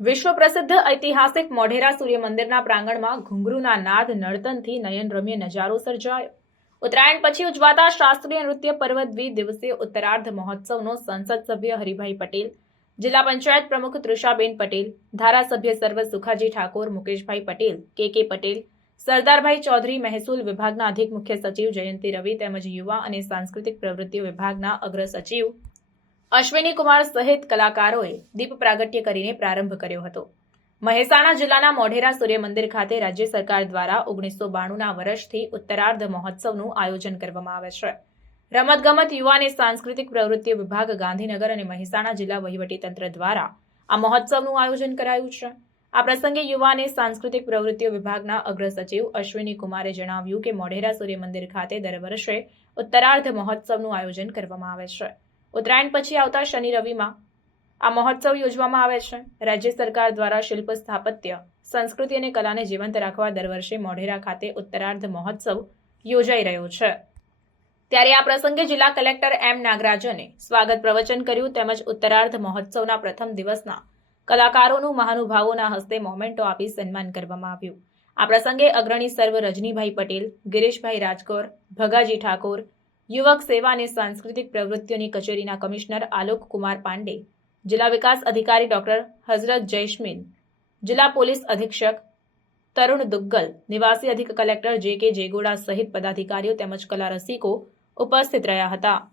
વિશ્વ પ્રસિદ્ધ ઐતિહાસિક મોઢેરા સૂર્ય મંદિરના પ્રાંગણમાં ઘુંઘરૂના નાદ નર્તનથી નયનરમ્ય નજારો સર્જાયો. ઉત્તરાયણ પછી ઉજવાતા શાસ્ત્રીય નૃત્ય પર્વ દ્વિદિવસીય ઉત્તરાર્ધ મહોત્સવનો સંસદ સભ્ય હરિભાઈ પટેલ, જિલ્લા પંચાયત પ્રમુખ તૃષાબેન પટેલ, ધારાસભ્ય સર્વ સુખાજી ઠાકોર, મુકેશભાઈ પટેલ, કે પટેલ, સરદારભાઈ ચૌધરી, મહેસૂલ વિભાગના અધિક મુખ્ય સચિવ જયંતિ રવિ તેમજ યુવા અને સાંસ્કૃતિક પ્રવૃત્તિઓ વિભાગના અગ્ર સચિવ અશ્વિની કુમાર સહિત કલાકારોએ દીપ પ્રાગટ્ય કરીને પ્રારંભ કર્યો હતો. મહેસાણા જિલ્લાના મોઢેરા સૂર્ય મંદિર ખાતે રાજ્ય સરકાર દ્વારા 1992ના વર્ષથી ઉત્તરાર્ધ મહોત્સવનું આયોજન કરવામાં આવે છે. રમતગમત, યુવા અને સાંસ્કૃતિક પ્રવૃત્તિઓ વિભાગ ગાંધીનગર અને મહેસાણા જિલ્લા વહીવટીતંત્ર દ્વારા આ મહોત્સવનું આયોજન કરાયું છે. આ પ્રસંગે યુવા અને સાંસ્કૃતિક પ્રવૃત્તિઓ વિભાગના અગ્ર સચિવ અશ્વિની કુમારે જણાવ્યું કે મોઢેરા સૂર્ય મંદિર ખાતે દર વર્ષે ઉત્તરાર્ધ મહોત્સવનું આયોજન કરવામાં આવે છે. ઉત્તરાયણ પછી આવતા શનિ રવિમાં આ મહોત્સવ યોજવામાં આવે છે. રાજ્ય સરકાર દ્વારા શિલ્પ, સ્થાપત્ય, સંસ્કૃતિ અને કલાને જીવંત રાખવા દર વર્ષે મોઢેરા ખાતે ઉત્તરાર્ધ મહોત્સવ યોજાઈ રહ્યો છે. ત્યારે આ પ્રસંગે જિલ્લા કલેક્ટર એમ નાગરાજને સ્વાગત પ્રવચન કર્યું તેમજ ઉત્તરાર્ધ મહોત્સવના પ્રથમ દિવસના કલાકારોનું મહાનુભાવોના હસ્તે મોમેન્ટો આપી સન્માન કરવામાં આવ્યું. આ પ્રસંગે અગ્રણી સર્વ રજનીભાઈ પટેલ, ગિરીશભાઈ રાજકોર, ભગાજી ઠાકોર, યુવક સેવા અને સાંસ્કૃતિક પ્રવૃત્તિઓની કચેરીના કમિશનર આલોક કુમાર પાંડે, જિલ્લા વિકાસ અધિકારી ડોક્ટર હઝરત જૈસ્મીન, જિલ્લા પોલીસ અધિક્ષક તરુણ દુગ્ગલ, નિવાસી અધિક કલેક્ટર જે જેગોડા સહિત પદાધિકારીઓ તેમજ કલા રસિકો ઉપસ્થિત રહ્યા હતા.